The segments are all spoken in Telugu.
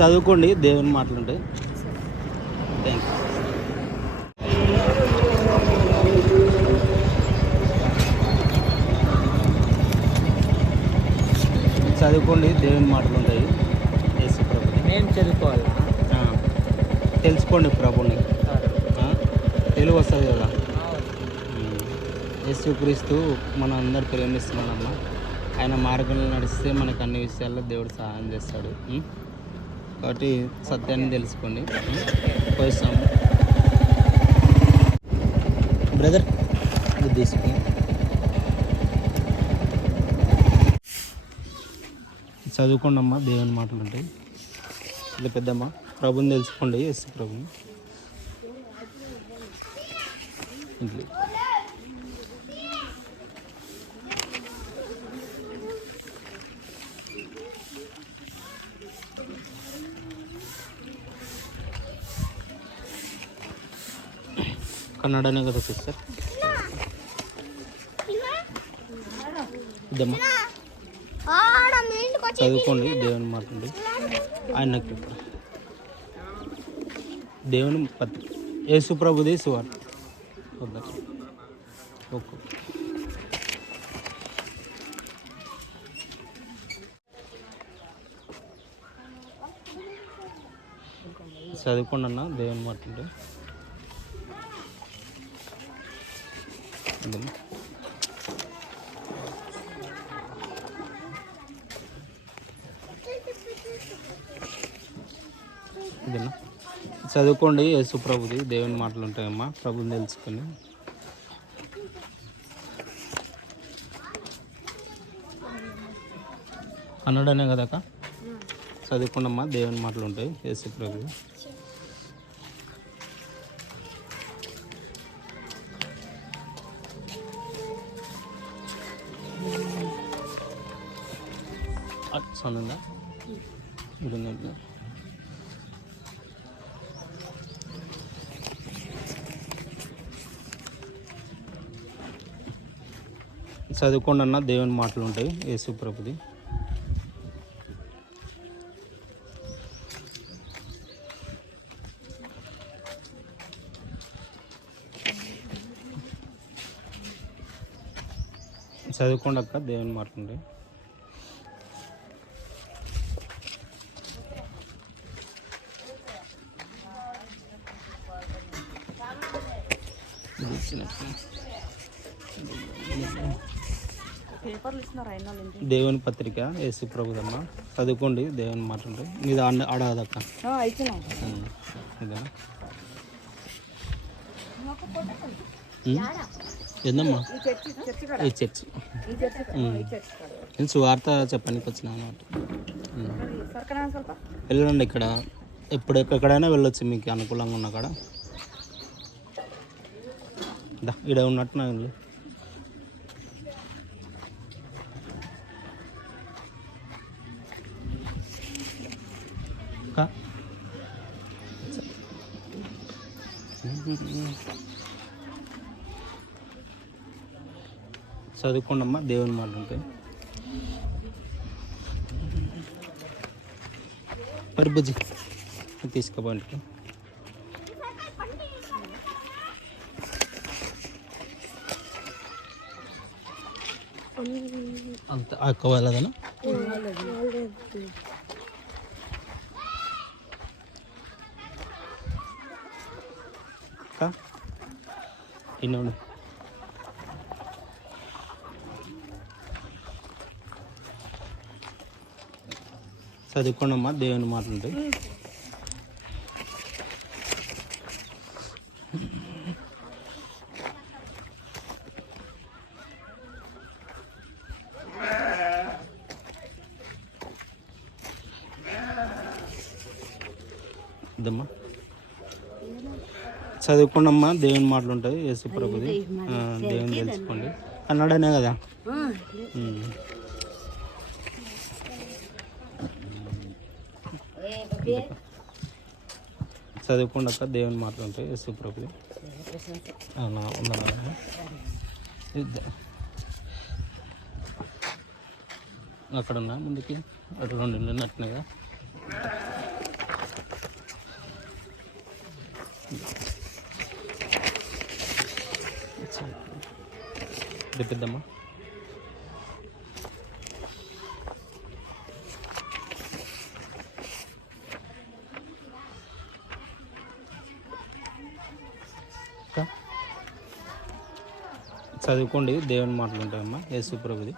చదువుకోండి దేవుని మాటలుంటాయి. థ్యాంక్ యూ చదువుకోండి దేవుని మాటలు ఉంటాయి యేసు ప్రభుని. మేము చదువుకోవాలా? తెలుసుకోండి ప్రభుని. తెలుగు వస్తుంది కదా. యేసుక్రీస్తు మన అందరు ప్రేమిస్తున్నాడమ్మా. ఆయన మార్గంలో నడిస్తే మనకు అన్ని విషయాల్లో దేవుడు సహాయం చేస్తాడు. కాబట్టి సత్యాన్ని తెలుసుకోండి. కోసం బ్రదర్ ఇది తీసుకుని చదువుకోండి అమ్మా దేవుని మాటలు ఉంటాయి. ఇది పెద్దమ్మ ప్రభుని తెలుసుకోండి ఎస్ ప్రభుని ఇంట్లో. కన్నడనే కదా సిస్టర్? ఇద్దమ్మా. చదువుకోండి దేవుని మాట ఆయన ఆయనకి దేవుని పత్రి యేసు ప్రభుదే సువార్త. ఓకే. చదువుకోండి అన్న దేవుని మాట ఉంటే ఇదమ్మా. ఇదేనా చదువుకోండి యేసు ప్రభుది. దేవుని మాటలు ఉంటాయమ్మా. ప్రభుని తెలుసుకొని. అన్నాడనే కదక్క చదువుకోండమ్మా. దేవుని మాటలు ఉంటాయి. యేసు ప్రభు సొందా చదువుకోండి అన్న దేవుని మాటలు ఉంటాయి యేసు ప్రభుది. చదువుకోండి అక్క దేవుని మాటలు ఉంటాయి దేవుని పత్రిక ఏసు ప్రభుదమ్మ చదువుకోండి దేవుని మాట మీద నీది అడగదక్క ఏందమ్మా? ఈ చర్చ్ నేను సువార్త చెప్పడానికి వచ్చిన అన్నమాట వెళ్ళండి ఇక్కడ. ఎప్పుడు ఎక్కడైనా వెళ్ళొచ్చు మీకు అనుకూలంగా ఉన్న కాడ. ఇక్కడ ఉన్నట్టు వెళ్ళి వెళ్ళు. చదువుకోండమ్మా దేవుని మాట ఉంటాయి. మరి బుజ్జి తీసుకోబండి అంత అక్క వాళ్ళదనా? ఇన్నోడు చదువుకోండమ్మా దేవుని మాటలు ఉంటాయి ఇదమ్మా చదువుకోండమ్మా దేవుని మాటలు ఉంటాయి యేసు ప్రభుది దేవుని తెలుసుకోండి. కన్నడనే కదా? ఉమ్. చదువుకోండక్క దేవుని మాటలు ఉంటాయి యేసు ప్రభుది అక్కడ ఉన్నా ముందుకి? అటు రెండు ఉన్నట్టున్నాయి కదా ఇది చదువుకోండి దేవుని మాటలు ఉంటాయమ్మా యేసు ప్రభుది.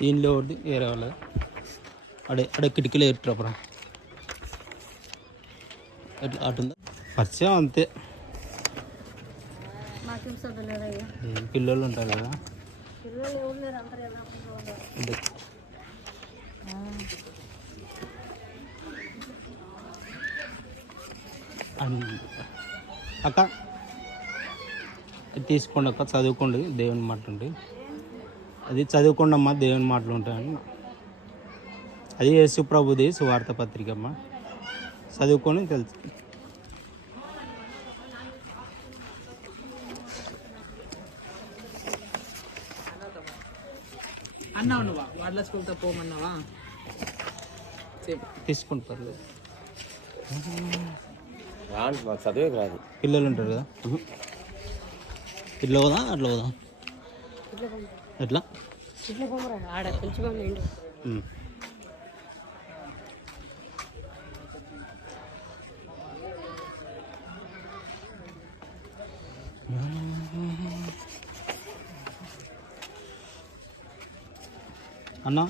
దీనిలో ఒకటి వేరే వాళ్ళది అడే అడే కిటికీలో ఎట్టురా అట్లా అటుందా పరిచయం అంతే. పిల్లలు ఉంటారు కదా. అక్క తీసుకోండి అక్క చదువుకోండి దేవుని మాటలు అది చదువుకోండి అమ్మా దేవుని మాటలు ఉంటాయని. అది యేసు ప్రభుది సువార్త పత్రిక అమ్మా. చదువుకొని తెలుసు. అన్నావు నువ్వా వాడ్ల స్కూల్తో పోమన్నావా? మాకు చదివే రాదు. పిల్లలు ఉంటారు కదా. ఇట్లా పోదా అట్లా పోదా? ఎట్లా? ఆడ అన్నా?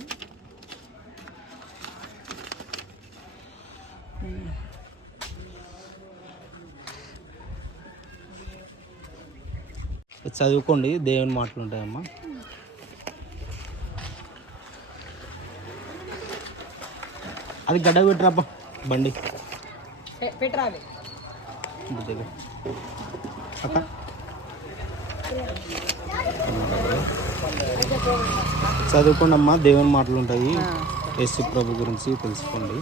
చదువుకోండి దేవుని మాటలు ఉంటాయమ్మా. అది గడ్డ పెట్టరాపా బండి. దగ్గర. అక్క. చదువుకోండి అమ్మా దేవుని మాటలు ఉంటాయి యేసు ప్రభు గురించి తెలుసుకోండి.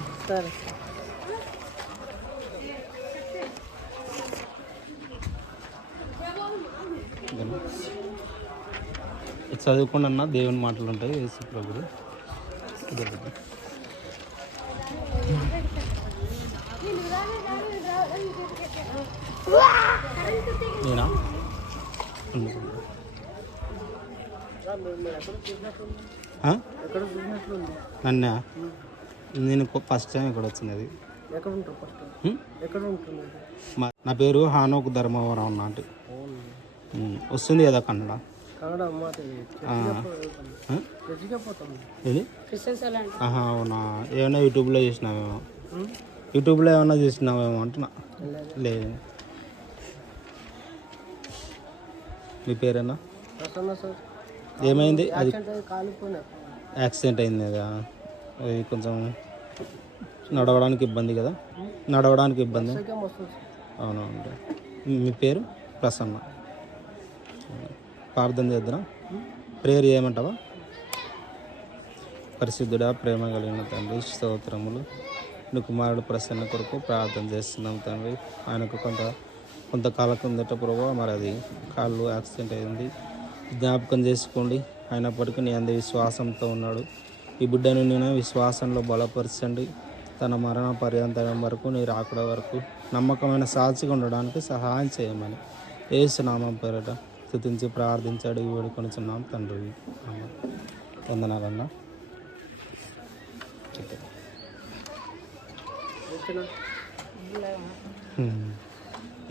చదువుకోండి అన్న దేవుని మాటలు ఉంటాయి యేసు ప్రభు. నేనా? నన్నా? నేను ఫస్ట్ టైం ఇక్కడ వచ్చినది. నా పేరు హానోక్ ధర్మవరం నాటి వస్తుంది కదా కన్నడ. అవునా. ఏమైనా యూట్యూబ్లో చేసినావేమో? యూట్యూబ్లో ఏమైనా చేసినావేమో అంటున్నా. లేదు. మీ పేరేనా? ప్రసన్న సార్. ఏమైంది? అది యాక్సిడెంట్ అయింది కదా. అది కొంచెం నడవడానికి ఇబ్బంది కదా. నడవడానికి ఇబ్బంది. అవునవును మీ పేరు? ప్రసన్న. ప్రార్థన చేద్దాం. ప్రేయర్ చేయమంటావా? పరిశుద్ధుడా ప్రేమ కలిగిన తండ్రి స్తోత్రములు. నీ కుమారుడు ప్రసన్న కొరకు ప్రార్థన చేస్తున్నాం తండ్రి. ఆయనకు కొంత కొంతకాలం కిందట ప్రభావ మరి అది కాళ్ళు యాక్సిడెంట్ అయింది. జ్ఞాపకం చేసుకోండి. అయినప్పటికీ నీ అంద విశ్వాసంతో ఉన్నాడు. ఈ బిడ్డను నేను విశ్వాసంలో బలపరచండి. తన మరణ పర్యంతరం వరకు నీ రాకడ వరకు నమ్మకమైన సాక్షిగా ఉండడానికి సహాయం చేయమని ఏసునామం పేరట స్థుతించి ప్రార్థించాడు. వేడుకొనిచున్నాం తండ్రి. ఆమేన్. వందనాలన్నా.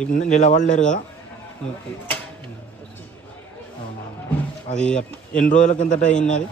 నిలబడలేరు కదా? ఓకే. అది ఎన్ని రోజుల కిందట అయింది అది?